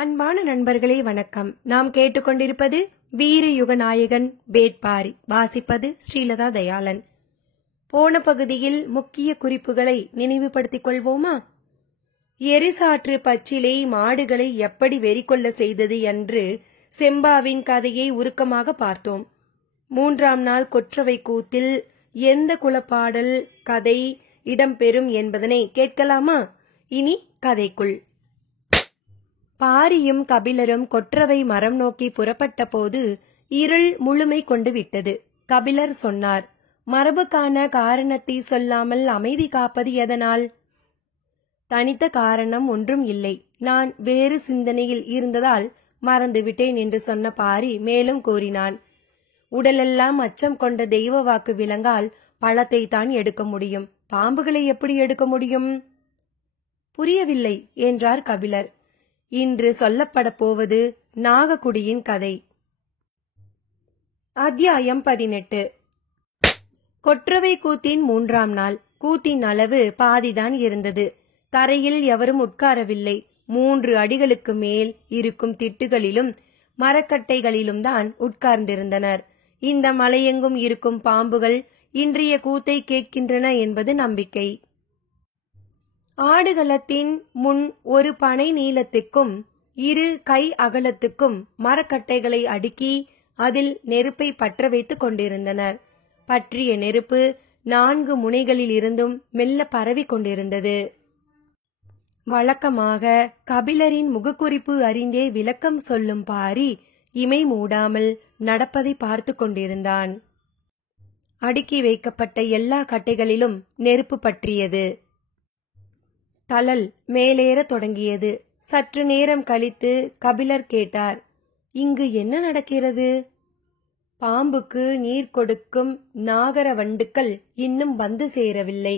அன்பான நண்பர்களே வணக்கம். நாம் கேட்டுக்கொண்டிருப்பது வீரயுக நாயகன் வேட்பாரி. வாசிப்பது ஸ்ரீலதா தயாளன். போன பகுதியில் முக்கிய குறிப்புகளை நினைவுபடுத்திக் கொள்வோமா? எரிசாற்று பச்சிலை மாடுகளை எப்படி வெறிகொள்ள செய்தது என்று செம்பாவின் கதையை உருக்கமாக பார்த்தோம். 3ஆம் நாள் கொற்றவை கூத்தில் எந்த குலப்பாடல் கதை இடம்பெறும் என்பதனை கேட்கலாமா? இனி கதைக்குள். பாரியும் கபிலரும் கொற்றவை மரம் நோக்கி புறப்பட்ட போது இருள் முழுமை கொண்டு விட்டது. கபிலர் சொன்னார், மரபுக்கான காரணத்தை சொல்லாமல் அமைதி காப்பது எதனால்? தனித்த காரணம் ஒன்றும் இல்லை, நான் வேறு சிந்தனையில் இருந்ததால் மறந்துவிட்டேன் என்று சொன்ன பாரி மேலும் கூறினான், உடலெல்லாம் அச்சம் கொண்ட தெய்வ வாக்கு விலங்கால் பழத்தை தான் எடுக்க முடியும், பாம்புகளை எப்படி எடுக்க முடியும்? புரியவில்லை என்றார் கபிலர். இன்று சொல்லப்பட போவது நாகக்குடியின் கதை. அத்தியாயம் 18. கொற்றவை கூத்தின் 3ஆம் நாள். கூத்தின் அளவு பாதிதான் இருந்தது. தரையில் எவரும் உட்காரவில்லை. 3 அடிகளுக்கு மேல் இருக்கும் திட்டுகளிலும் மரக்கட்டைகளிலும் தான் உட்கார்ந்திருந்தனர். இந்த மலையெங்கும் இருக்கும் பாம்புகள் இன்றைய கூத்தை கேட்கின்றன என்பது நம்பிக்கை. ஆடுகளத்தின் முன் ஒரு பனை நீளத்துக்கும் 2 கை அகலத்துக்கும் மரக்கட்டைகளை அடுக்கி அதில் நெருப்பை பற்ற வைத்துக் கொண்டிருந்தனர். பற்றிய நெருப்பு 4 முனைகளில் இருந்தும் மெல்ல பரவி கொண்டிருந்தது. வழக்கமாக கபிலரின் முகக்குறிப்பு அறிந்தே விளக்கம் சொல்லும் பாரி இமை மூடாமல் நடப்பதை பார்த்து கொண்டிருந்தான். அடுக்கி வைக்கப்பட்ட எல்லா கட்டைகளிலும் நெருப்பு பற்றியது. தழல் மேலேற தொடங்கியது. சற்று நேரம் கழித்து கபிலர் கேட்டார், இங்கு என்ன நடக்கிறது? பாம்புக்கு நீர் கொடுக்கும் நாகர வண்டுக்கள் இன்னும் வந்து சேரவில்லை.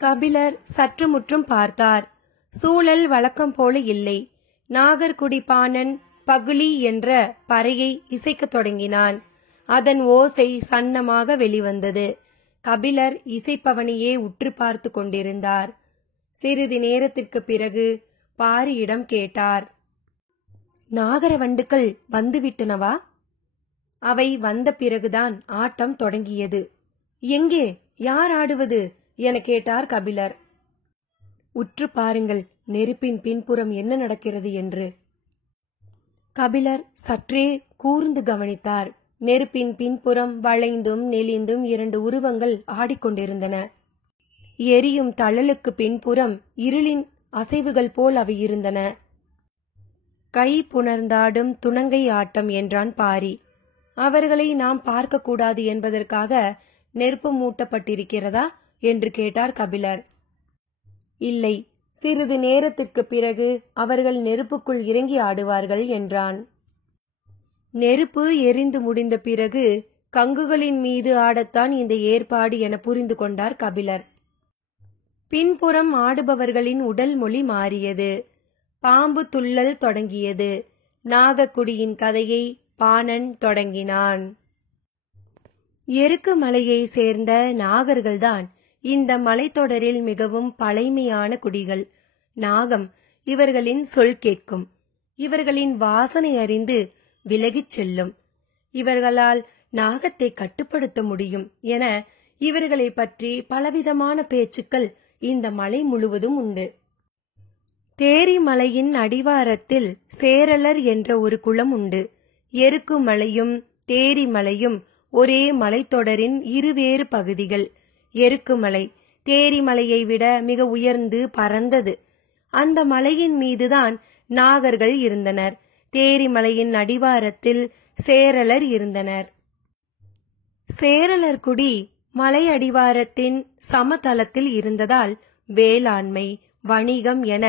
கபிலர் சற்று முற்றும் பார்த்தார். சூழல் வழக்கம் போல இல்லை. நாகர்குடி பாணன் பகுளி என்ற பறையை இசைக்கத் தொடங்கினான். அதன் ஓசை சன்னமாக வெளிவந்தது. கபிலர் இசைப்பவனையே உற்று பார்த்து கொண்டிருந்தார். சிறிது நேரத்திற்கு பிறகு பாரியிடம் கேட்டார், நாகர வண்டுக்கள் வந்துவிட்டனவா? அவை வந்த பிறகுதான் ஆட்டம் தொடங்கியது. எங்கே, யார் ஆடுவது என கேட்டார் கபிலர். உற்று பாருங்கள், நெருப்பின் பின்புறம் என்ன நடக்கிறது என்று. கபிலர் சற்றே கூர்ந்து கவனித்தார். நெருப்பின் பின்புறம் வளைந்தும் நெளிந்தும் 2 உருவங்கள் ஆடிக்கொண்டிருந்தன. எரியும் தழலுக்கு பின்புறம் இருளின் அசைவுகள் போல் அவை இருந்தன. கை புணர்ந்தாடும் துணங்கை ஆட்டம் என்றான் பாரி. அவர்களை நாம் பார்க்கக்கூடாது என்பதற்காக நெருப்பு மூட்டப்பட்டிருக்கிறதா என்று கேட்டார் கபிலர். இல்லை, சிறிது நேரத்துக்கு பிறகு அவர்கள் நெருப்புக்குள் இறங்கி ஆடுவார்கள் என்றான். நெருப்பு எரிந்து முடிந்த பிறகு கங்குகளின் மீது ஆடத்தான் இந்த ஏற்பாடு என புரிந்து கொண்டார் கபிலர். பின்புறம் ஆடுபவர்களின் உடல் மொழி மாறியது. பாம்பு துள்ளல் தொடங்கியது. நாகக்குடியின் கதையை பாணன் தொடங்கினான். எருக்கு மலையை சேர்ந்த நாகர்கள்தான் இந்த மலைத்தொடரில் மிகவும் பழைமையான குடிகள். நாகம் இவர்களின் சொல் கேட்கும். இவர்களின் வாசனை அறிந்து விலகிச் செல்லும். இவர்களால் நாகத்தை கட்டுப்படுத்த முடியும் என இவர்களை பற்றி பலவிதமான பேச்சுக்கள் இந்த மலை முழுவதும் உண்டு. தேரி மலையின் அடிவாரத்தில் சேரலர் என்ற ஒரு குளம் உண்டு. எருக்கு மலையும் தேரி மலையும் ஒரே மலைத்தொடரின் இருவேறு பகுதிகள். எருக்கு மலை தேரி மலையை விட மிக உயர்ந்து பரந்தது. அந்த மலையின் மீதுதான் நாகர்கள் இருந்தனர். தேரி மலையின் அடிவாரத்தில் சேரலர் இருந்தனர். சேரலர் குடி மலை அடிவாரத்தின் சமதளத்தில் இருந்ததால் வேளாண்மை, வணிகம் என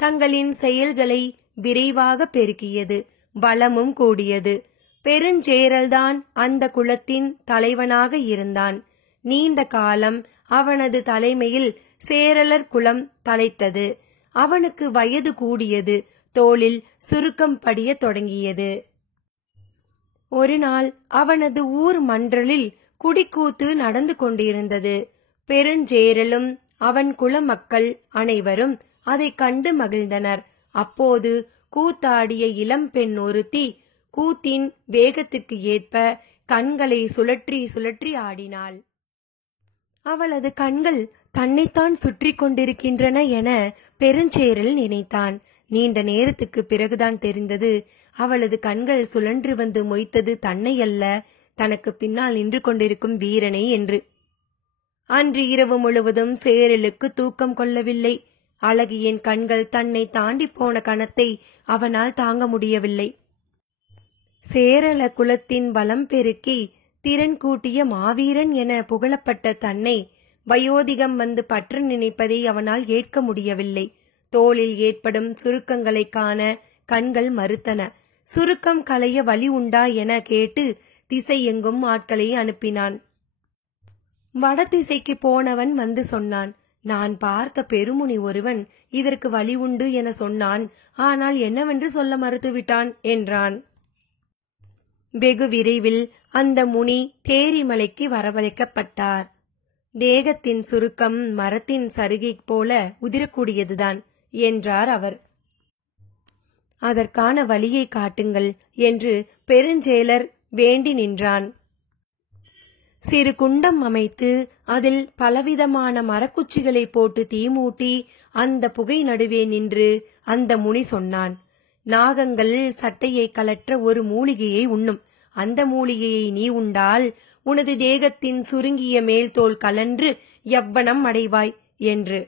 தங்களின் செயல்களை விரைவாக பெருக்கியது. வளமும் கூடியது. பெருஞ்சேரல்தான் அந்த குலத்தின் தலைவனாக இருந்தான். நீண்ட காலம் அவனது தலைமையில் சேரலர் குலம் தலைத்தது. அவனுக்கு வயது கூடியது. தோளில் சுருக்கம் படிய தொடங்கியது. ஒரு நாள் அவனது ஊர் மன்றலில் குடிக்கூத்து நடந்து கொண்டிருந்தது. பெருஞ்சேரலும் அவன் குல மக்கள் அனைவரும் அதை கண்டு மகிழ்ந்தனர். அப்போது கூத்தாடிய இளம்பெண் ஒருத்தி கூத்தின் வேகத்திற்கு ஏற்ப கண்களை சுழற்றி சுழற்றி ஆடினாள். அவளது கண்கள் தன்னைத்தான் சுற்றி கொண்டிருக்கின்றன என பெருஞ்சேரல் நினைத்தான். நீண்ட நேரத்துக்கு பிறகுதான் தெரிந்தது, அவளது கண்கள் சுழன்று வந்து மொய்த்தது தன்னை அல்ல, தனக்கு பின்னால் நின்று கொண்டிருக்கும் வீரனை என்று. அன்று இரவு முழுவதும் சேரலுக்கு தூக்கம் கொள்ளவில்லை. அழகியின் கண்கள் தன்னை தாண்டி போன கணத்தை அவனால் தாங்க முடியவில்லை. சேரள குலத்தின் பலம் பெருக்கி திறன் கூட்டிய மாவீரன் என புகழப்பட்ட தன்னை வயோதிகம் வந்து பற்ற நினைப்பதை அவனால் ஏற்க முடியவில்லை. தோளில் ஏற்படும் சுருக்கங்களை காண கண்கள் மறுத்தன. சுருக்கம் களைய வழி உண்டா என கேட்டு திசை எங்கும் ஆட்களை அனுப்பினான். வடதிசைக்கு போனவன் வந்து சொன்னான், நான் பார்த்த பெருமுனி ஒருவன் இதற்கு வழி உண்டு என சொன்னான். ஆனால் என்னவென்று சொல்ல மறுத்துவிட்டான் என்றான். வெகு விரைவில் அந்த முனி தேரிமலைக்கு வரவழைக்கப்பட்டார். தேகத்தின் சுருக்கம் மரத்தின் சருகை போல உதிரக்கூடியதுதான் என்றார் அவர். அதற்கான வழியை காட்டுங்கள் என்று பெருஞ்சேலர் வேண்டி நின்றான். சிறு குண்டம் அமைத்து அதில் பலவிதமான மரக்குச்சிகளை போட்டு தீமூட்டி அந்த புகை நடுவே நின்று அந்த முனி சொன்னான், நாகங்கள் சட்டையை கலற்ற ஒரு மூலிகையை உண்ணும். அந்த மூலிகையை நீ உண்டால் உனது தேகத்தின் சுருங்கிய மேல்தோல் கலன்று யவ்வனம் அடைவாய் என்று.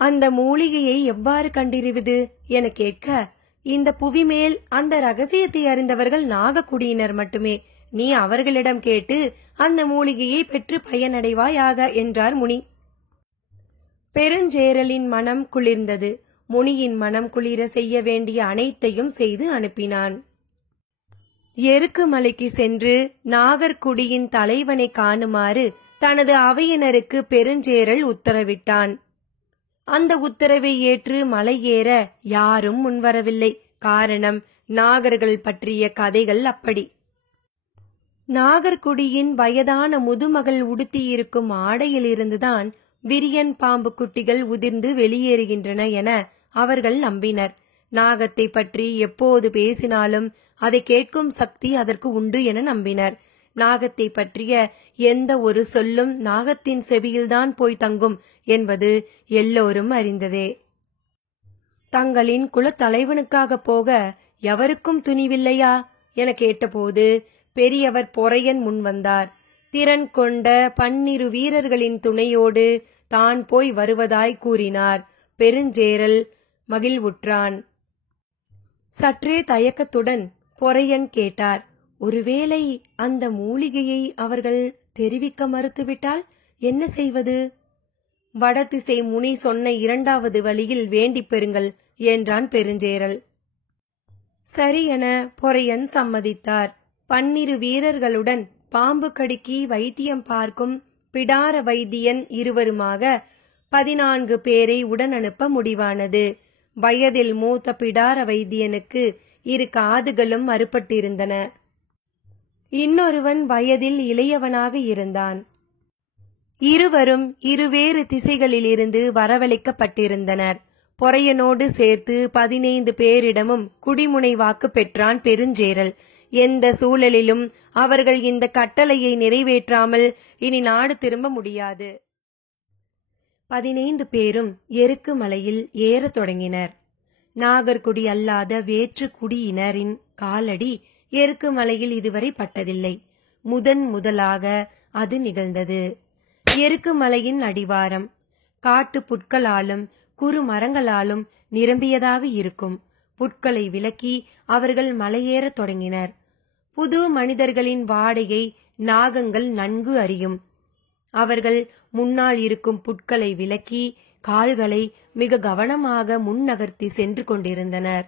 அந்த மூலிகையை எவ்வாறு கண்டறிவது என கேட்க, இந்த புவி மேல் அந்த ரகசியத்தை அறிந்தவர்கள் நாகக்குடியினர் மட்டுமே. நீ அவர்களிடம் கேட்டு அந்த மூலிகையை பெற்று பயனடைவாயாக என்றார் முனி. பெருஞ்சேரலின் மனம் குளிர்ந்தது. முனியின் மனம் குளிர செய்ய வேண்டிய அனைத்தையும் செய்து அனுப்பினான். எருக்கு மலைக்கு சென்று நாகர்குடியின் தலைவனை காணுமாறு தனது அவையினருக்கு பெருஞ்சேரல் உத்தரவிட்டான். அந்த உத்தரவை ஏற்று மலை ஏற யாரும் முன்வரவில்லை. காரணம், நாகர்கள் பற்றிய கதைகள் அப்படி. நாகர்குடியின் வயதான முதுமகள் உடுத்தியிருக்கும் ஆடையிலிருந்துதான் விரியன் பாம்பு குட்டிகள் உதிர்ந்து வெளியேறுகின்றன என அவர்கள் நம்பினர். நாகத்தை பற்றி எப்போது பேசினாலும் அதை கேட்கும் சக்தி அதற்கு உண்டு என நம்பினர். நாகத்தை பற்றிய எந்த ஒரு சொல்லும் நாகத்தின் செவியில்தான் போய் தங்கும் என்பது எல்லோரும் அறிந்ததே. தங்களின் குலத்தலைவனுக்காக போக எவருக்கும் துணிவில்லையா என கேட்டபோது பெரியவர் பொறையன் முன்வந்தார். திறன் கொண்ட 12 வீரர்களின் துணையோடு தான் போய் வருவதாய் கூறினார். பெருஞ்சேரல் மகிழ்வுற்றான். சற்றே தயக்கத்துடன் பொறையன் கேட்டார், ஒருவேளை அந்த மூலிகையை அவர்கள் தெரிவிக்க மறுத்துவிட்டால் என்ன செய்வது? வடதிசை முனி சொன்ன 2வது வழியில் வேண்டிப் பெறுங்கள் என்றான் பெருஞ்சேரல். சரி என பொறையன் சம்மதித்தார். 12 வீரர்களுடன் பாம்பு கடிக்கு வைத்தியம் பார்க்கும் பிடார வைத்தியன் இருவருமாக 14 பேரை உடன் அனுப்ப முடிவானது. வயதில் மூத்த பிடார வைத்தியனுக்கு 2 காதுகளும் அறுபட்டிருந்தன. இன்னொருவன் வயதில் இளையவனாக இருந்தான். இருவரும் இருவேறு திசைகளிலிருந்து வரவழைக்கப்பட்டிருந்தனர். பொறையனோடு சேர்த்து 15 பேரிடமும் குடிமுனை வாக்கு பெற்றான் பெருஞ்சேரல். எந்த சூழலிலும் அவர்கள் இந்த கட்டளையை நிறைவேற்றாமல் இனி நாடு திரும்ப முடியாது. 15 பேரும் எருக்கு மலையில் ஏறத் தொடங்கினர். நாகர்குடி அல்லாத வேற்று குடியினரின் காலடி எருக்கு மலையில் இதுவரை பட்டதில்லை. முதலாக அது நிகழ்ந்தது. எருக்கு மலையின் அடிவாரம் காட்டு புற்களாலும் குறு மரங்களாலும் நிரம்பியதாக இருக்கும். புற்களை விலக்கி அவர்கள் மலையேறத் தொடங்கினர். புது மனிதர்களின் வாடையை நாகங்கள் நன்கு அறியும். அவர்கள் முன்னால் இருக்கும் புற்களை விலக்கி கால்களை மிக கவனமாக முன்னகர்த்தி சென்று கொண்டிருந்தனர்.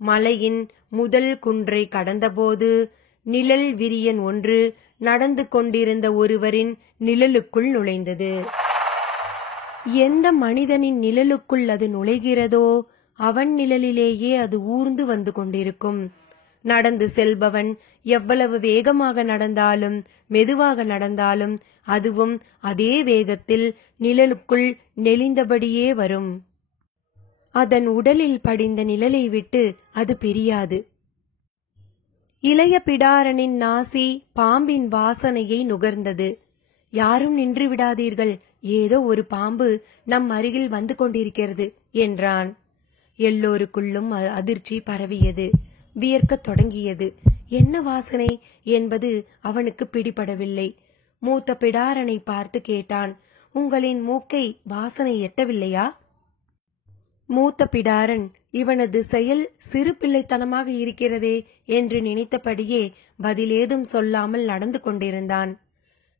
மலையின் முதல் குன்றை கடந்தபோது நிழல் விரியன் ஒன்று நடந்து கொண்டிருந்த ஒருவரின் நிழலுக்குள் நுழைந்தது. எந்த மனிதனின் நிழலுக்குள் அது நுழைகிறதோ அவன் நிழலிலேயே அது ஊர்ந்து வந்து கொண்டிருக்கும். நடந்து செல்பவன் எவ்வளவு வேகமாக நடந்தாலும் மெதுவாக நடந்தாலும் அதுவும் அதே வேகத்தில் நிழலுக்குள் நெளிந்தபடியே வரும். அதன் உடலில் படிந்த நிழலை விட்டு அது பிரியாது. இளைய பிடாரனின் நாசி பாம்பின் வாசனையை நுகர்ந்தது. யாரும் நின்று விடாதீர்கள், ஏதோ ஒரு பாம்பு நம் அருகில் வந்து கொண்டிருக்கிறது என்றான். எல்லோருக்குள்ளும் அதிர்ச்சி பரவியது. வியர்க்கத் தொடங்கியது. என்ன வாசனை என்பது அவனுக்கு பிடிபடவில்லை. மூத்த பிடாரனை பார்த்து கேட்டான், உங்களின் மூக்கை வாசனை எட்டவில்லையா? மூத்த பிடாரன் இவனது செயல் சிறு பிள்ளைத்தனமாக இருக்கிறதே என்று நினைத்தபடியே பதிலேதும் சொல்லாமல் நடந்து கொண்டிருந்தான்.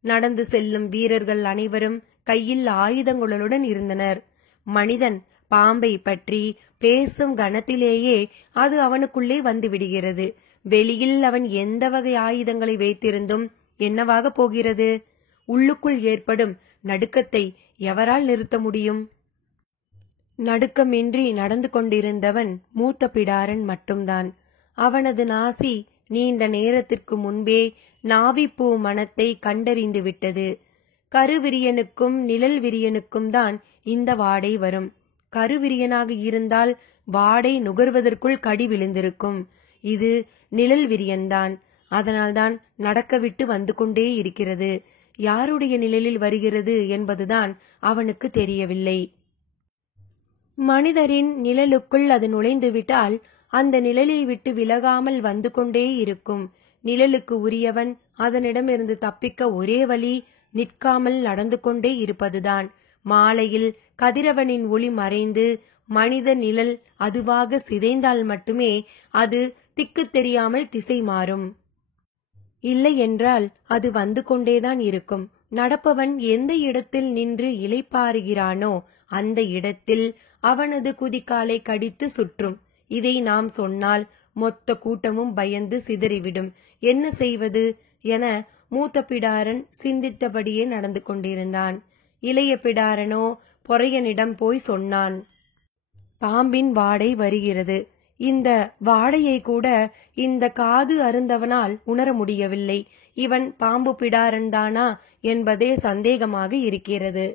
நடந்து செல்லும் வீரர்கள் அனைவரும் கையில் ஆயுதங்களுடன் இருந்தனர். மனிதன் பாம்பை பற்றி பேசும் கணத்திலேயே அது அவனுக்குள்ளே வந்துவிடுகிறது. வெளியில் அவன் எந்த வகை ஆயுதங்களை வைத்திருந்தும் என்னவாக போகிறது? உள்ளுக்குள் ஏற்படும் நடுக்கத்தை எவரால் நிறுத்த முடியும்? நடுக்கமின்றி நடந்து கொண்டிருந்தவன் மூத்த பிடாரன் மட்டும்தான். அவனது நாசி நீண்ட நேரத்திற்கு முன்பே நாவிப்பூ மணத்தை கண்டறிந்து விட்டது. கருவிரியனுக்கும் நிழல் விரியனுக்கும் தான் இந்த வாடை வரும். கருவிரியனாக இருந்தால் வாடை நுகர்வதற்குள் கடி விழுந்திருக்கும். இது நிழல் விரியன்தான். அதனால்தான் நடக்க விட்டு வந்து கொண்டே இருக்கிறது. யாருடைய நிழலில் வருகிறது என்பதுதான் அவனுக்கு தெரியவில்லை. மனிதரின் நிழலுக்குள் அது நுழைந்துவிட்டால் அந்த நிழலை விட்டு விலகாமல் வந்து கொண்டே இருக்கும். நிழலுக்கு உரியவன் அதனிடமிருந்து தப்பிக்க ஒரே வழி நிற்காமல் நடந்து கொண்டே இருப்பதுதான். மாலையில் கதிரவனின் ஒளி மறைந்து மனித நிழல் அதுவாக சிதைந்தால் மட்டுமே அது திக்கு தெரியாமல் திசை மாறும். இல்லை என்றால் அது வந்து கொண்டேதான் இருக்கும். நடப்பவன் எந்த இடத்தில் நின்று இளைப்பாறுகிறானோ அந்த இடத்தில் அவனது குதிக்காலை கடித்து சுற்றும். இதை நாம் சொன்னால் மொத்த கூட்டமும் பயந்து சிதறிவிடும். என்ன செய்வது என மூத்த பிடாரன் சிந்தித்தபடியே நடந்து கொண்டிருந்தான். இளைய பிடாரனோ பொறையனிடம் போய் சொன்னான், பாம்பின் வாடை வருகிறது. இந்த வாடையை கூட இந்த காது அருந்தவனால் உணர முடியவில்லை. இவன் பாம்பு பிடாரன் தானா என்பதே சந்தேகமாக இருக்கிறது.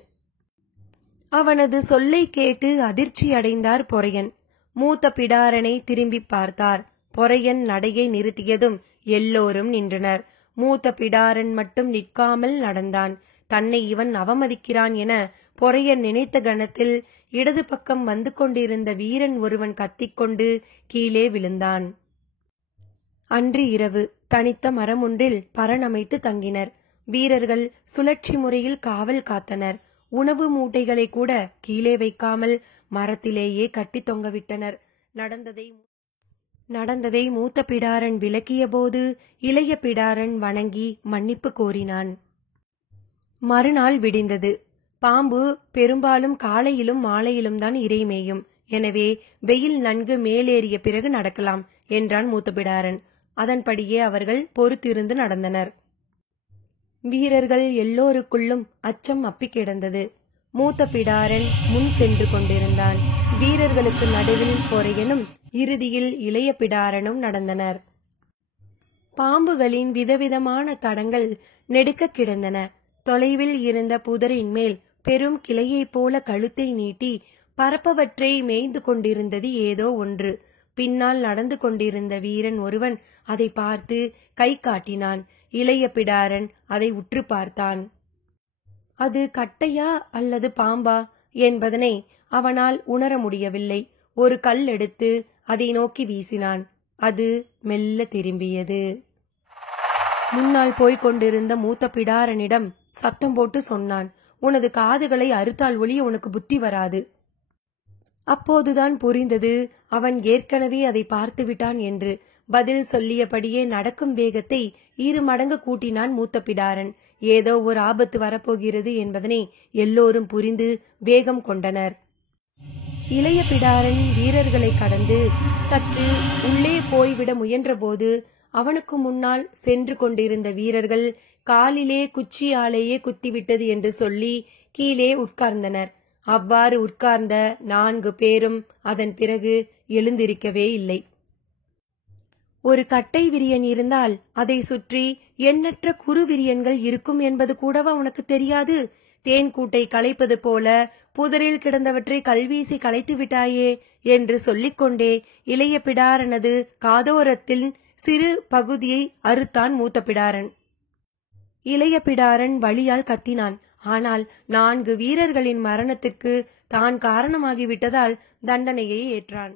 அவனது சொல்லை கேட்டு அதிர்ச்சி அடைந்தார் பொறையன். மூத்த பிடாரனை திரும்பி பார்த்தார். பொறையன் நடையை நிறுத்தியதும் எல்லோரும் நின்றனர். மூத்த பிடாரன் மட்டும் நிற்காமல் நடந்தான். தன்னை இவன் அவமதிக்கிறான் என பொறையன் நினைத்த கணத்தில் இடது பக்கம் வந்து கொண்டிருந்த வீரன் ஒருவன் கத்திக்கொண்டு கீழே விழுந்தான். அன்று இரவு தனித்த மரம் ஒன்றில் பரணமைத்து தங்கினர். வீரர்கள் சுழற்சி முறையில் காவல் காத்தனர். உணவு மூட்டைகளை கூட கீழே வைக்காமல் மரத்திலேயே கட்டி தொங்கவிட்டனர். நடந்ததை மூத்த பிடாரன் விளக்கிய போது இளைய பிடாரன் வணங்கி மன்னிப்பு கோரினான். மறுநாள் விடிந்தது. பாம்பு பெரும்பாலும் காலையிலும் மாலையிலும் தான் இறைமேயும். எனவே வெயில் நன்கு மேலேறிய பிறகு நடக்கலாம் என்றான் மூத்த பிடாரன். அதன்படியே அவர்கள் பொறுத்திருந்து நடந்தனர். வீரர்கள் எல்லோருக்குள்ளும் அச்சம் அப்பி கிடந்தது. மூத்த பிடாரன் முன் சென்று கொண்டிருந்தான். வீரர்களுக்கு நடுவில் பொறையனும் இறுதியில் இளைய பிடாரனும் நடந்தனர். பாம்புகளின் விதவிதமான தடங்கள் நெடுக்க கிடந்தன. தொலைவில் இருந்த புதரின் மேல் பெரும் கிளையைப் போல கழுத்தை நீட்டி பரப்பவற்றை மேய்ந்து கொண்டிருந்தது ஏதோ ஒன்று. பின்னால் நடந்து கொண்டிருந்த வீரன் ஒருவன் அதை பார்த்து கை காட்டினான். இளைய பிடாரன் அதை உற்று பார்த்தான். அது கட்டையா அல்லது பாம்பா என்பதனை அவனால் உணர முடியவில்லை. ஒரு கல் எடுத்து அதை நோக்கி வீசினான். அது மெல்ல திரும்பியது. முன்னால் போய்க் கொண்டிருந்த மூத்த பிடாரனிடம் சத்தம் போட்டு சொன்னான், உனது காதுகளை அறுத்தால் ஒழிய உனக்கு புத்தி வராது. அப்போதுதான் புரிந்தது அவன் ஏற்கனவே அதை பார்த்து விட்டான் என்று. பதில் சொல்லியபடியே நடக்கும் வேகத்தை 2 மடங்கு கூட்டினான் மூத்த பிடாரன். ஏதோ ஒரு ஆபத்து வரப்போகிறது என்பதனை எல்லோரும் புரிந்து வேகம் கொண்டனர். இளைய பிடாரன் வீரர்களை கடந்து சற்று உள்ளே போய்விட முயன்றபோது அவனுக்கு முன்னால் சென்று கொண்டிருந்த வீரர்கள் காலிலே குச்சியாலேயே குத்திவிட்டது என்று சொல்லி கீழே உட்கார்ந்தனர். அவ்வாறு உட்கார்ந்த 4 பேரும் அதன் பிறகு எழுந்திருக்கவே இல்லை. ஒரு கட்டை விரியன் இருந்தால் அதை சுற்றி எண்ணற்ற குறு விரியன்கள் இருக்கும் என்பது கூடவா உனக்கு தெரியாது? தேன் கூட்டை களைப்பது போல புதரில் கிடந்தவற்றை கல்வீசி களைத்து விட்டாயே என்று சொல்லிக்கொண்டே இளைய பிடாரனது காதோரத்தின் சிறு பகுதியை அறுத்தான் மூத்த பிடாரன். இளைய பிடாரன் வலியால் கத்தினான். ஆனால் 4 வீரர்களின் மரணத்துக்கு தான் காரணமாகிவிட்டதால் தண்டனையை ஏற்றான்.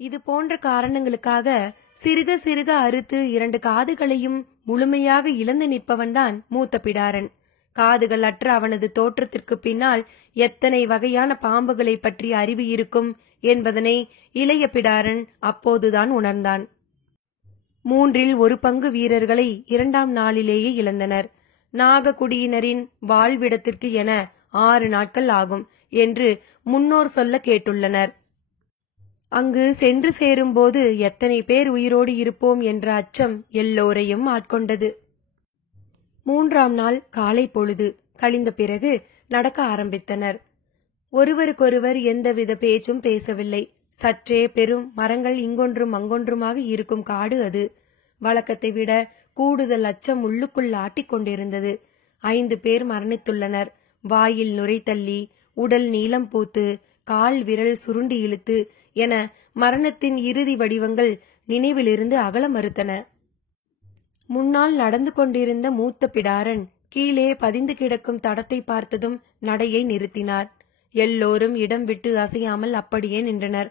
இது போன்ற காரணங்களுக்காக சிறுக சிறுக அறுத்து 2 காதுகளையும் முழுமையாக இழந்து நிற்பவன்தான் மூத்த பிடாரன். காதுகள் அற்ற அவனது தோற்றத்திற்கு பின்னால் எத்தனை வகையான பாம்புகளை பற்றி அறிவு இருக்கும் என்பதனை இளைய பிடாரன் அப்போதுதான் உணர்ந்தான். 1/3 பங்கு வீரர்களை 2ஆம் நாளிலேயே இழந்தனர். நாகக்குடியினரின் வாழ்விடத்திற்கு என 6 நாட்கள் ஆகும் என்று முன்னோர் சொல்ல கேட்டுள்ளனர். அங்கு சென்று சேரும்போது எத்தனை பேர் உயிரோடு இருப்போம் என்ற அச்சம் எல்லோரையும் ஆட்கொண்டது. 3ஆம் நாள் காலை பொழுது கழிந்த பிறகு நடக்க ஆரம்பித்தனர். ஒருவருக்கொருவர் எந்தவித பேச்சும் பேசவில்லை. சற்றே பெரும் மரங்கள் இங்கொன்றும் அங்கொன்றுமாக இருக்கும் காடு அது. வழக்கத்தை விட கூடுதல் அச்சம் உள்ளுக்குள் ஆட்டிக்கொண்டிருந்தது. 5 பேர் மரணித்துள்ளனர். வாயில் நுரை தள்ளி, உடல் நீளம் பூத்து, கால் விரல் சுருண்டி இழுத்து என மரணத்தின் இறுதி வடிவங்கள் நினைவிலிருந்து அகல மறுத்தன. முன்னால் நடந்து கொண்டிருந்த மூத்த பிடாரன் கீழே பதிந்து கிடக்கும் தடத்தை பார்த்ததும் நடையை நிறுத்தினார். எல்லோரும் இடம் விட்டு அசையாமல் அப்படியே நின்றனர்.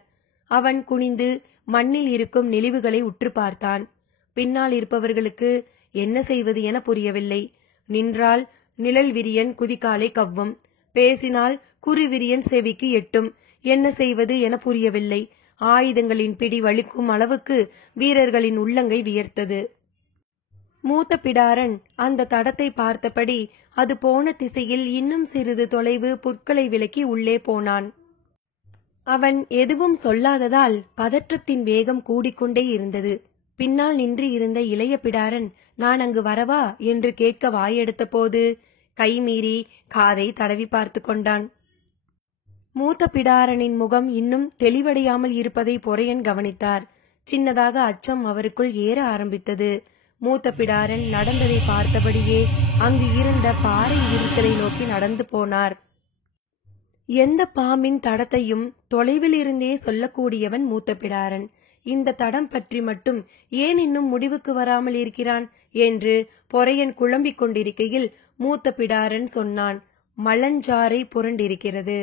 அவன் குனிந்து மண்ணில் இருக்கும் நெளிவுகளை உற்று பார்த்தான். பின்னால் இருப்பவர்களுக்கு என்ன செய்வது என புரியவில்லை. நின்றால் நிழல் விரியன் குதிகாலை கவ்வும், பேசினால் குருவிரியன் செவிக்கு எட்டும். என்ன செய்வது என புரியவில்லை. ஆயுதங்களின் பிடி வலிக்கும் அளவுக்கு வீரர்களின் உள்ளங்கை வியர்த்தது. மூத்த பிடாரன் அந்த தடத்தை பார்த்தபடி அது போன திசையில் இன்னும் சிறிது தொலைவு புற்களை விலக்கி உள்ளே போனான். அவன் எதுவும் சொல்லாததால் பதற்றத்தின் வேகம் கூடிக்கொண்டே இருந்தது. பின்னால் நின்று இருந்த இளைய பிடாரன் நான் அங்கு வரவா என்று கேட்க வாயெடுத்த போது கைமீறி காதை தடவி பார்த்து கொண்டான். மூத்த பிடாரனின் முகம் இன்னும் தெளிவடையாமல் இருப்பதை பொறையன் கவனித்தார். சின்னதாக அச்சம் அவருக்குள் ஏற ஆரம்பித்தது. மூத்த பிடாரன் நடந்ததை பார்த்தபடியே அங்கு இருந்த பாறை விரிசலை நோக்கி நடந்து போனார். எந்த பாம்பின் தடத்தையும் தொலைவில் இருந்தே சொல்லக்கூடியவன் மூத்த பிடாரன். இந்த தடம் பற்றி மட்டும் ஏன் இன்னும் முடிவுக்கு வராமல் இருக்கிறான் என்று பொறையன் குழம்பிக் கொண்டிருக்கையில் மூத்த பிடாரன் சொன்னான், மலஞ்சாறை புரண்டிருக்கிறது.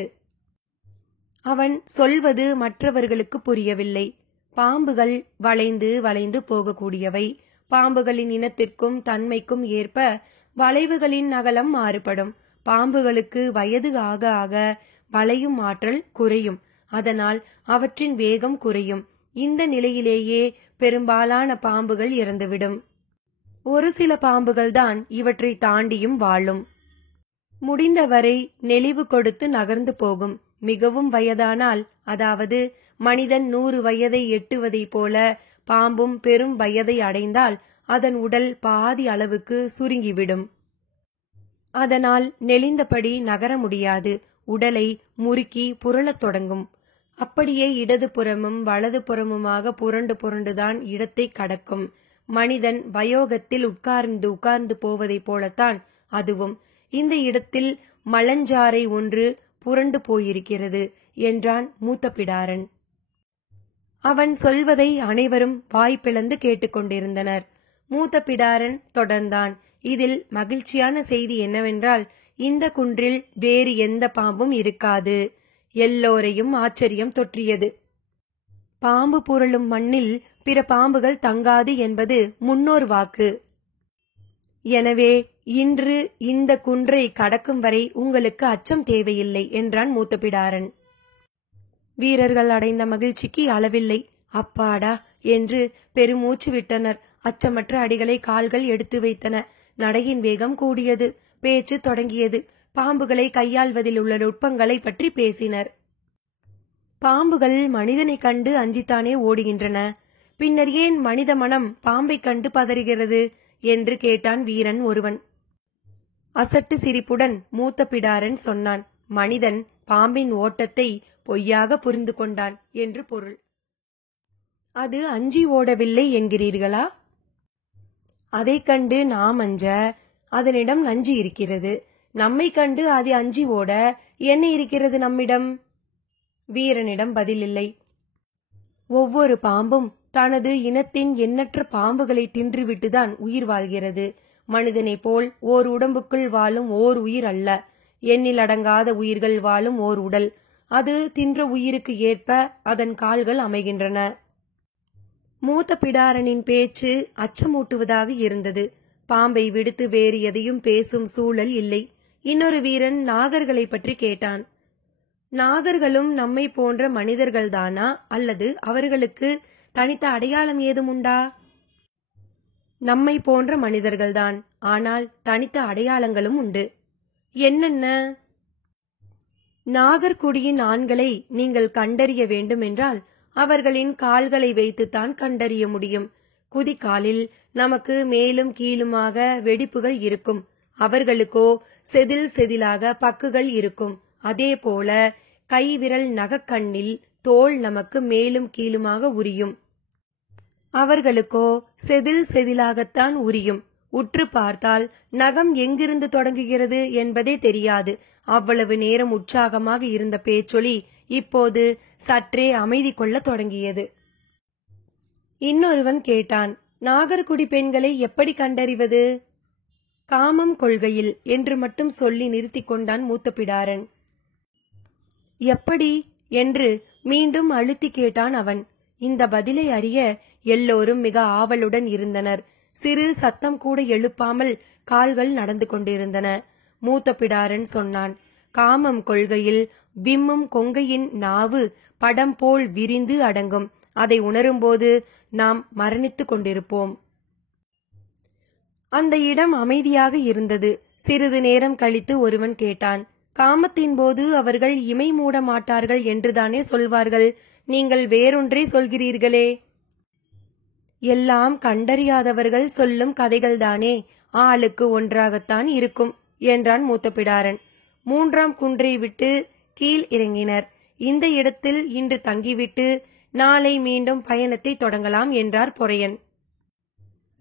அவன் சொல்வது மற்றவர்களுக்கு புரியவில்லை. பாம்புகள் வளைந்து வளைந்து போகக்கூடியவை. பாம்புகளின் இனத்திற்கும் தன்மைக்கும் ஏற்ப வளைவுகளின் அகலம் மாறுபடும். பாம்புகளுக்கு வயது ஆக ஆக வளையும் ஆற்றல் குறையும். அதனால் அவற்றின் வேகம் குறையும். இந்த நிலையிலேயே பெரும்பாலான பாம்புகள் இறந்துவிடும். ஒரு சில பாம்புகள் தான் இவற்றை தாண்டியும் வாழும். முடிந்தவரை நெளிவு கொடுத்து நகர்ந்து போகும். மிகவும் வயதானால், அதாவது மனிதன் 100 வயதை எட்டுவதை போல பாம்பும் பெரும் வயதை அடைந்தால் அதன் உடல் பாதி அளவுக்கு சுருங்கிவிடும். அதனால் நெளிந்தபடி நகர முடியாது. உடலை முறுக்கி புரளத் தொடங்கும். அப்படியே இடது புறமும் வலது புறமுமாக புரண்டு புரண்டுதான் இடத்தை கடக்கும். மனிதன் வயோகத்தில் உட்கார்ந்து போவதைப் போலத்தான் அதுவும். இந்த இடத்தில் மலஞ்சாறை ஒன்று புரண்டு போயிருக்கிறது என்றான் மூத்த பிடாரன். அவன் சொல்வதை அனைவரும் வாய் பிளந்து கேட்டுக்கொண்டிருந்தனர். மூத்த பிடாரன் தொடர்ந்தான், இதில் மகிழ்ச்சியான செய்தி என்னவென்றால் இந்த குன்றில் வேறு எந்த பாம்பும் இருக்காது. எல்லோரையும் ஆச்சரியம் தொற்றியது. பாம்பு புரளும் மண்ணில் பிற பாம்புகள் தங்காது என்பது முன்னோர் வாக்கு. எனவே இன்று இந்த குன்றை கடக்கும் வரை உங்களுக்கு அச்சம் தேவையில்லை என்றான் மூத்த பிடாரன். வீரர்கள் அடைந்த மகிழ்ச்சிக்கு அளவில்லை. அப்பாடா என்று பெருமூச்சு விட்டனர். அச்சமற்ற அடிகளை கால்கள் எடுத்து வைத்தன. நடையின் வேகம் கூடியது. பேச்சு தொடங்கியது. பாம்புகளை கையாள்வதில் உள்ள நுட்பங்களை பற்றி பேசினர். பாம்புகள் மனிதனை கண்டு அஞ்சித்தானே ஓடுகின்றன. பின்னர் ஏன் மனித மனம் பாம்பை கண்டு பதறுகிறது என்று கேட்டான் வீரன் ஒருவன். அசட்டு சிரிப்புடன் மூத்த பிடாரன் சொன்னான், மனிதன் பாம்பின் ஓட்டத்தை பொய்யாக புரிந்து கொண்டான் என்று பொருள். அது அஞ்சி ஓடவில்லை என்கிறீர்களா? அதை கண்டு நாம் அஞ்ச அதனிடம் நஞ்சு இருக்கிறது. நம்மை கண்டு அது அஞ்சி ஓட என்ன இருக்கிறது நம்மிடம்? வீரனிடம் பதில் இல்லை. ஒவ்வொரு பாம்பும் தனது இனத்தின் எண்ணற்ற பாம்புகளை தின்றுவிட்டுதான் உயிர் வாழ்கிறது. மனிதனைப் போல் ஓர் உடம்புக்குள் வாழும் ஓர் உயிர் அல்ல, எண்ணில் அடங்காத உயிர்கள் வாழும் ஓர் உடல். அது தின்ற உயிருக்கு ஏற்ப அதன் கால்கள் அமைகின்றன. மூத்த பிடாரனின் பேச்சு அச்சமூட்டுவதாக இருந்தது. பாம்பை விடுத்து வேறு எதையும் பேசும் சூழல் இல்லை. இன்னொரு வீரன் நாகர்களை பற்றி கேட்டான். நாகர்களும் நம்மை போன்ற மனிதர்கள்தானா, அல்லது அவர்களுக்கு தனித்த அடையாளம் ஏதும் உண்டா? நம்மை போன்ற மனிதர்கள்தான், ஆனால் தனித்த அடையாளங்களும் உண்டு. என்னென்ன? நாகர்குடியின் ஆண்களை நீங்கள் கண்டறிய வேண்டும் என்றால் அவர்களின் கால்களை வைத்துத்தான் கண்டறிய முடியும். குதிகாலில் நமக்கு மேலும் கீழுமாக வெடிப்புகள் இருக்கும், அவர்களுக்கோ செதில் செதிலாக பக்குகள் இருக்கும். அதே போல கைவிரல் நகக்கண்ணில் தோல் நமக்கு மேலும் கீழுமாக உரியும், அவர்களுக்கோ செதில் செதிலாகத்தான் உரியும். உற்று பார்த்தால் நகம் எங்கிருந்து தொடங்குகிறது என்பதே தெரியாது. அவ்வளவு நேரம் உற்சாகமாக இருந்த பேச்சொலி இப்போது சற்றே அமைதி கொள்ள தொடங்கியது. இன்னொருவன் கேட்டான், நாகர்குடி பெண்களை எப்படி கண்டறிவது? காமம் கொள்கையில் என்று மட்டும் சொல்லி நிறுத்தி கொண்டான் மூத்த பிடாரன். எப்படி என்று மீண்டும் அழுத்தி கேட்டான் அவன். இந்த பதிலை அறிய எல்லோரும் மிக ஆவலுடன் இருந்தனர். சிறு சத்தம் கூட எழுப்பாமல் கால்கள் நடந்து கொண்டிருந்தன. மூத்த பிடாரன் சொன்னான், காமம் கொள்கையில் விம்மும் கொங்கையின் நாவு படம் போல் விரிந்து அடங்கும். அதை உணரும்போது நாம் மரணித்துக் கொண்டிருப்போம். அந்த இடம் அமைதியாக இருந்தது. சிறிது நேரம் கழித்து ஒருவன் கேட்டான், காமத்தின் போது அவர்கள் இமை மூட மாட்டார்கள் என்றுதானே சொல்வார்கள், நீங்கள் வேறொன்றே சொல்கிறீர்களே? எல்லாம் கண்டறியாதவர்கள் சொல்லும் கதைகள்தானே, ஆளுக்கு ஒன்றாகத்தான் இருக்கும் என்றான் மூத்த பிடாரன். 3ஆம் குன்றை விட்டு கீழ் இறங்கினர். இந்த இடத்தில் இன்று தங்கிவிட்டு நாளை மீண்டும் பயணத்தை தொடங்கலாம் என்றார் பொறையன்.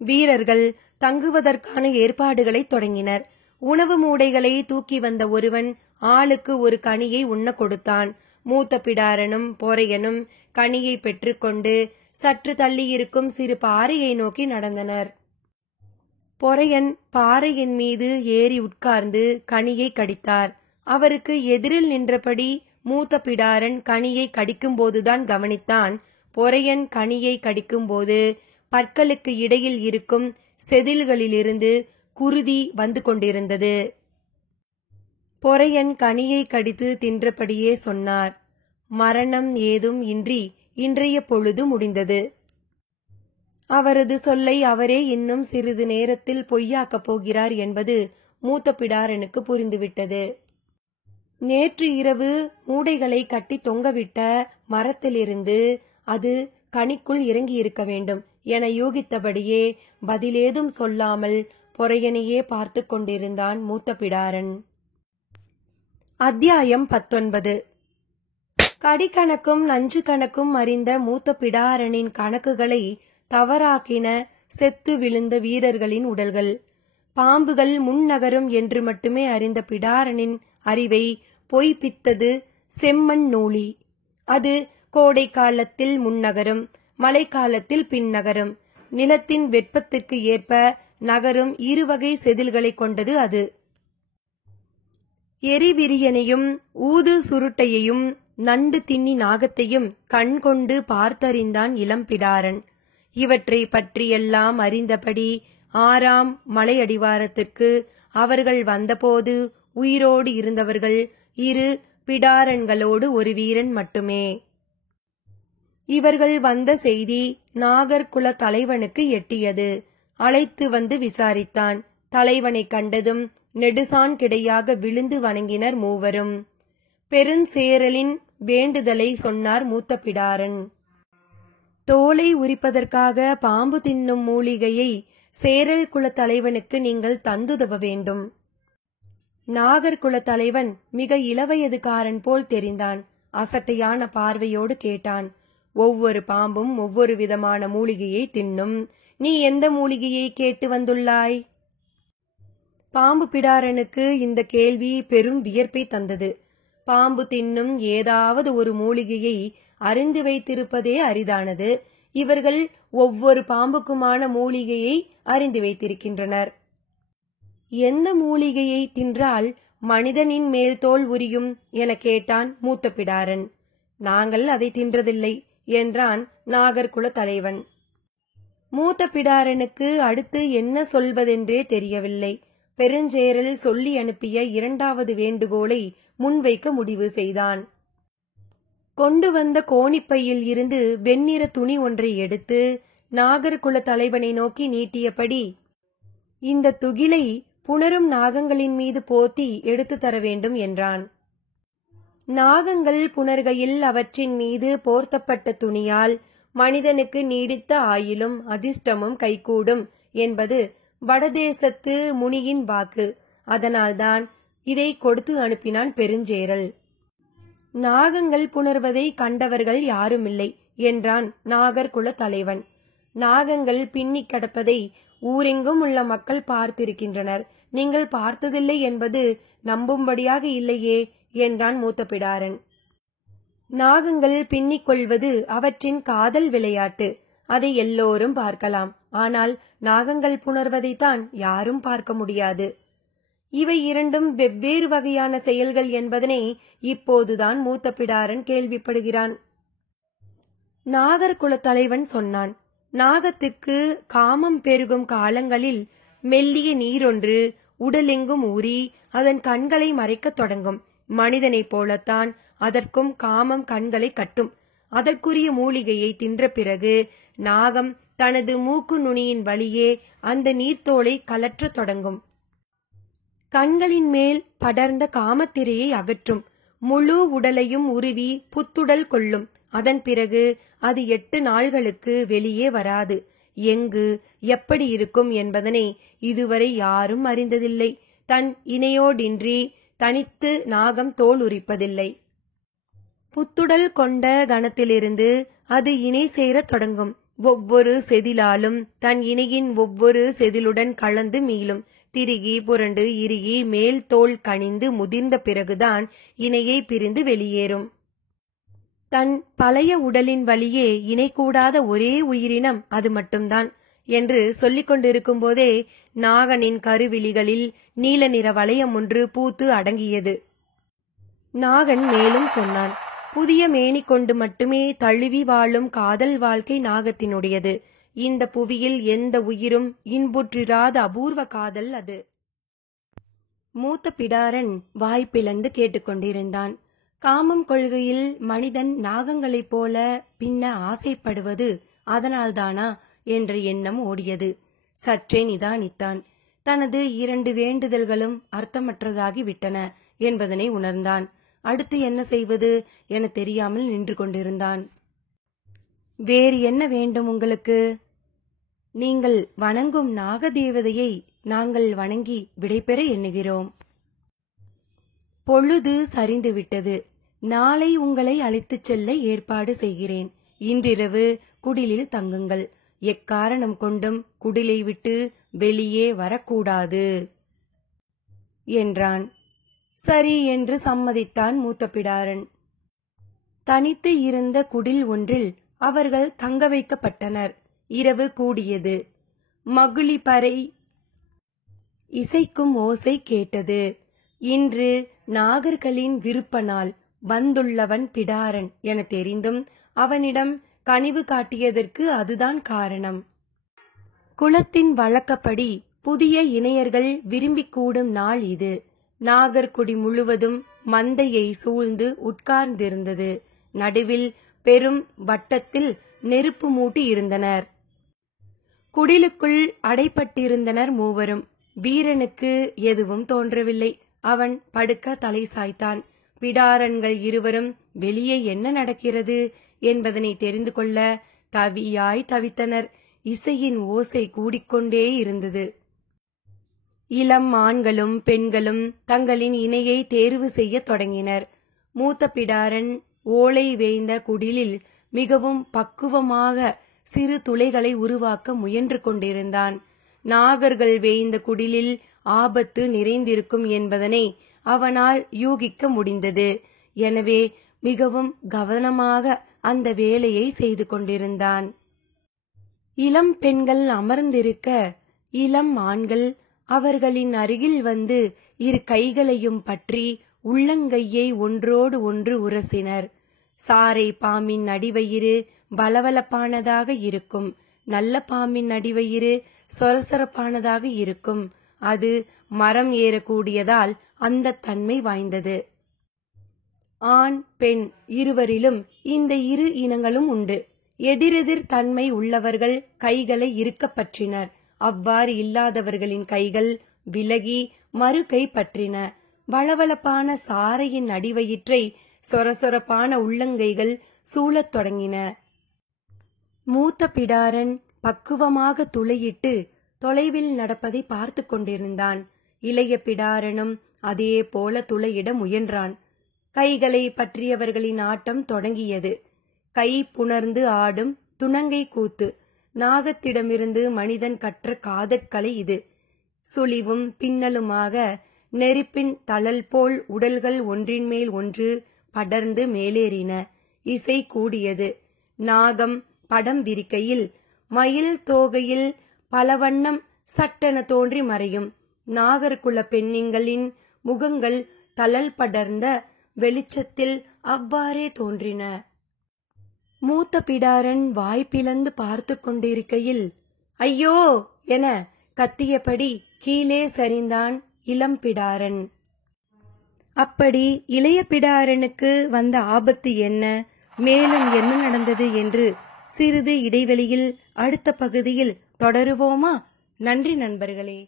வீரர்கள் தங்குவதற்கான ஏற்பாடுகளை தொடங்கினர். உணவு மூடைகளை தூக்கி வந்த ஒருவன் ஆளுக்கு ஒரு கனியை உண்ண கொடுத்தான். மூத்த பிடாரனும் பொறையனும் கனியை பெற்றுக்கொண்டு சற்று தள்ளியிருக்கும் சிறு பாறையை நோக்கி நடந்தனர். பொறையன் பாறையின் மீது ஏறி உட்கார்ந்து கனியை கடித்தார். அவருக்கு எதிரில் நின்றபடி மூத்த பிடாரன் கனியை கடிக்கும்போதுதான் கவனித்தான், பொறையன் கனியை கடிக்கும்போது பற்களுக்கு இடையில் இருக்கும் செதில்களிலிருந்து குருதி வந்து கொண்டிருந்தது. பொறையன் கனியை கடித்து தின்றபடியே சொன்னார், மரணம் ஏதும் இன்றி இன்றைய பொழுது முடிந்தது. அவரது சொல்லை அவரே இன்னும் சிறிது நேரத்தில் பொய்யாக்கப் போகிறார் என்பது மூத்த பிடாரனுக்கு புரிந்துவிட்டது. நேற்று இரவு மூடைகளை கட்டி தொங்கவிட்ட மரத்திலிருந்து அது கனிக்குள் இறங்கியிருக்க வேண்டும் என யூகித்தபடியே பதிலேதும் சொல்லாமல் பொறையனையே பார்த்து கொண்டிருந்தான் மூத்த பிடாரன். அத்தியாயம் 19. கடிக்கணக்கும் நஞ்சு கணக்கும் அறிந்த மூத்த பிடாரனின் கணக்குகளை தவறாக்கின செத்து விழுந்த வீரர்களின் உடல்கள். பாம்புகள் முன்னகரும் என்று மட்டுமே அறிந்த பிடாரனின் அறிவை பொய்ப்பித்தது செம்மண் நூலி. அது கோடை காலத்தில் முன்னகரும், மழைக்காலத்தில் பின்னகரும். நிலத்தின் வெப்பத்திற்கு ஏற்ப நகரும் இருவகை செதில்களை கொண்டது அது. எரிவிரியனையும் ஊது சுருட்டையையும் நண்டு தின்னி நாகத்தையும் கண் கொண்டு பார்த்தறிந்தான் இளம் பிடாரன். இவற்றை பற்றியெல்லாம் அறிந்தபடி 6ஆம் மலையடிவாரத்திற்கு அவர்கள் வந்தபோது உயிரோடு இருந்தவர்கள் 2 பிடாரன்களோடு ஒரு வீரன் மட்டுமே. இவர்கள் வந்த செய்தி நாகர்குல தலைவனுக்கு எட்டியது. அழைத்து வந்து விசாரித்தான். தலைவனை கண்டதும் நெடுசான் கிடையாக விழுந்து வணங்கினர் மூவரும். பெருஞ்சேரலின் வேண்டுதலை சொன்னார் மூத்த பிடாரன். தோலை உரிப்பதற்காக பாம்பு தின்னும் மூலிகையை சேரல் குல தலைவனுக்கு நீங்கள் தந்துதவ வேண்டும். நாகர்குல தலைவன் மிக இளவயதுக்காரன் போல் தெரிந்தான். அசட்டையான பார்வையோடு கேட்டான், ஒவ்வொரு பாம்பும் ஒவ்வொரு விதமான மூலிகையை தின்னும். நீ எந்த மூலிகையை கேட்டு வந்துள்ளாய்? பாம்பு பிடாரனுக்கு இந்த கேள்வி பெரும் வியர்ப்பை தந்தது. பாம்பு தின்னும் ஏதாவது ஒரு மூலிகையை அறிந்து வைத்திருப்பதே அரிதானது. இவர்கள் ஒவ்வொரு பாம்புக்குமான மூலிகையை அறிந்து வைத்திருக்கின்றனர். எந்த மூலிகையை தின்றால் மனிதனின் மேல் தோல் உரியும் என கேட்டான் மூத்த பிடாரன். நாங்கள் அதை தின்றதில்லை என்றான் நாகர்குல தலைவன். மூத்த பிடாரனுக்கு அடுத்து என்ன சொல்வதென்றே தெரியவில்லை. பெருஞ்சேரல் சொல்லி அனுப்பிய இரண்டாவது வேண்டுகோளை முன்வைக்க முடிவு செய்தான். கொண்டு வந்த கோணிப்பையில் இருந்து வெண்ணிற துணி ஒன்றை எடுத்து நாகர்குல தலைவனை நோக்கி நீட்டியபடி, இந்த துகிலை புணரும் நாகங்களின் மீது போத்தி எடுத்து தர வேண்டும் என்றான். நாகங்கள் புணர்கையில் அவற்றின் மீது போர்த்தப்பட்ட துணியால் மனிதனுக்கு நீடித்த ஆயுளும் அதிர்ஷ்டமும் கைகூடும் என்பது வடதேசத்து முனியின் வாக்கு. அதனால்தான் இதை கொடுத்து அனுப்பினான் பெருஞ்சேரல். நாகங்கள் புணர்வதை கண்டவர்கள் யாருமில்லை என்றான் நாகர்குல தலைவன். நாகங்கள் பின்னி கிடப்பதை ஊரெங்கும் உள்ள மக்கள் பார்த்திருக்கின்றனர். நீங்கள் பார்த்ததில்லை என்பது நம்பும்படியாக இல்லையே என்றான் மூத்த பிடாரன். நாகங்கள் பின்னிக் கொள்வது அவற்றின் காதல் விளையாட்டு. அதை எல்லோரும் பார்க்கலாம். ஆனால் நாகங்கள் புணர்வதைத்தான் யாரும் பார்க்க முடியாது. இவை இரண்டும் வெவ்வேறு வகையான செயல்கள் என்பதனை இப்போதுதான் மூத்த பிடாரன் கேள்விப்படுகிறான். நாகர்குல தலைவன் சொன்னான். நாகத்துக்கு காமம் பெருகும் காலங்களில் மெல்லிய நீரொன்று உடலெங்கும் ஊறி அதன் கண்களை மறைக்கத் தொடங்கும். மனிதனைப் போலத்தான் அதற்கும் காமம் கண்களை கட்டும். அதற்குரிய மூலிகையை தின்ற பிறகு நாகம் தனது மூக்கு நுனியின் வழியே அந்த நீர்த்தோலை கலற்றத் தொடங்கும். கண்களின் மேல் படர்ந்த காமத்திரையை அகற்றும். முழு உடலையும் உருவி புத்துடல் கொள்ளும். அதன் பிறகு அது 8 நாள்களுக்கு வெளியே வராது. எங்கு எப்படி இருக்கும் என்பதனை இதுவரை யாரும் அறிந்ததில்லை. தன் இணையோடின்றி தனித்து நாகம் தோல் உரிப்பதில்லை. புத்துடல் கொண்ட கணத்திலிருந்து அது இணை சேரத் தொடங்கும். ஒவ்வொரு செதிலாலும் தன் இணையின் ஒவ்வொரு செதிலுடன் கலந்து மீளும். திருகி புரண்டு இறுகி மேல் தோல் கனிந்து முதிர்ந்த பிறகுதான் இணையை பிரிந்து வெளியேறும். தன் பழைய உடலின் வழியே இணை கூடாத ஒரே உயிரினம் அது மட்டும்தான் என்று சொல்லிக் கொண்டிருக்கும் போதே நாகனின் கருவிழிகளில் நீல நிற வளையம் ஒன்று பூத்து அடங்கியது. நாகன் மேலும் சொன்னான். புதிய மேனி கொண்டு மட்டுமே தழுவி வாழும் காதல் வாழ்க்கை நாகத்தினுடையது. இந்த புவியில் எந்த உயிரும் இன்புற்றிராத அபூர்வ காதல் அது. மூத்த பிடாரன் வாய்ப்பிழந்து கேட்டுக்கொண்டிருந்தான். காமம் கொள்கையில் மனிதன் நாகங்களைப் போல பின்ன ஆசைப்படுவது அதனால்தானா என்ற எண்ணம் ஓடியது. சற்றே நிதானித்தான். தனது 2 வேண்டுதல்களும் அர்த்தமற்றதாகி விட்டன என்பதனை உணர்ந்தான். அடுத்து என்ன செய்வது என தெரியாமல் நின்று கொண்டிருந்தான். வேறு என்ன வேண்டும் உங்களுக்கு? நீங்கள் வணங்கும் நாகதேவதையை நாங்கள் வணங்கி விடைபெற எண்ணுகிறோம். பொழுது சரிந்துவிட்டது. நாளை உங்களை அழைத்துச் செல்ல ஏற்பாடு செய்கிறேன். இன்றிரவு குடிலில் தங்குங்கள். எக்காரணம் கொண்டும் குடிலை விட்டு வெளியே வரக்கூடாது என்றான். சரி என்று சம்மதித்தான் மூத்த பிடாரன். தனித்து இருந்த குடில் ஒன்றில் அவர்கள் தங்க வைக்கப்பட்டனர். இரவு கூடியது. மகுளி பறை இசைக்கும் ஓசை கேட்டது. இன்று நாகர்களின் விருப்ப நாள். வந்துள்ளவன் பிடாரன் என தெரிந்தும் அவனிடம் கனிவு காட்டியதற்கு அதுதான் காரணம். குலத்தின் வழக்கப்படி புதிய இணையர்கள் விரும்பி கூடும் நாள் இது. நாகர்குடி முழுவதும் மந்தையை சூழ்ந்து உட்கார்ந்திருந்தது. நடுவில் பெரும் வட்டத்தில் நெருப்பு மூட்டி இருந்தனர். குடிலுக்குள் அடைப்பட்டிருந்தனர் மூவரும். வீரனுக்கு எதுவும் தோன்றவில்லை. அவன் படுக்க தலை சாய்த்தான். பிடாரன்கள் இருவரும் வெளியே என்ன நடக்கிறது என்பதனை தெரிந்து கொள்ள தவியாய் தவித்தனர். இசையின் ஓசை கூடிக்கொண்டே இருந்தது. இளம் ஆண்களும் பெண்களும் தங்களின் இணையை தேர்வு செய்ய தொடங்கினர். மூத்த பிடாரன் ஓலை வேய்ந்த குடிலில் மிகவும் பக்குவமாக சிறு துளைகளை உருவாக்க முயன்று கொண்டிருந்தான். நாகர்கள் வேய்ந்த குடிலில் ஆபத்து நிறைந்திருக்கும் என்பதனை அவனால் யூகிக்க முடிந்தது. எனவே மிகவும் கவனமாக அந்த வேலையை செய்து கொண்டிருந்தான். இளம் பெண்கள் அமர்ந்திருக்க இளம் ஆண்கள் அவர்களின் அருகில் வந்து இரு கைகளையும் பற்றி உள்ளங்கையை ஒன்றோடு ஒன்று உரசினர். சாரை பாம்பின் அடிவயிறு பலவலப்பானதாக இருக்கும். நல்ல பாம்பின் அடிவயிறு சொரசொரப்பானதாக இருக்கும். அது மரம் ஏறக்கூடியதால் அந்த தன்மை வாய்ந்தது. ஆண் பெண் இருவரிலும் இந்த இரு இனங்களும் உண்டு. எதிரெதிர் தன்மை உள்ளவர்கள் கைகளை இறுக்க பற்றினர். அவ்வாறு இல்லாதவர்களின் கைகள் விலகி மறு கை பற்றின. வளவளப்பான சாரையின் அடிவயிற்றை சொரசொரப்பான உள்ளங்கைகள் சூழத் தொடங்கின. மூத்த பிடாரன் பக்குவமாக துளையிட்டு தொலைவில் நடப்பதை பார்த்து கொண்டிருந்தான். இளைய பிடாரனும் அதே போல துளையிட முயன்றான். கைகளை பற்றியவர்களின் ஆட்டம் தொடங்கியது. கை புணர்ந்து ஆடும் துணங்கை கூத்து. நாகத்திடமிருந்து மனிதன் கற்ற காதற்கலை இது. சுழிவும் பின்னலுமாக நெருப்பின் தழல் போல் உடல்கள் ஒன்றின் மேல் ஒன்று படர்ந்து மேலேறின. இசை கூடியது. நாகம் படம் விரிக்கையில் மயில் தோகையில் பலவண்ணம் சட்டென தோன்றி மறையும். நாகர்குல பெண்ணின்களின் முகங்கள் தழல் படர்ந்த வெளிச்சத்தில் அவ்வாறே தோன்றின. மூத்த பிடாரன் வாய்ப்பிளந்து பார்த்து கொண்டிருக்கையில் ஐயோ என கத்தியபடி கீழே சரிந்தான் இளம் பிடாரன். அப்படி இளைய பிடாரனுக்கு வந்த ஆபத்து என்ன, மேலும் என்ன நடந்தது என்று சிறிது இடைவெளியில் அடுத்த பகுதியில் தொடருவோமா? நன்றி நண்பர்களே.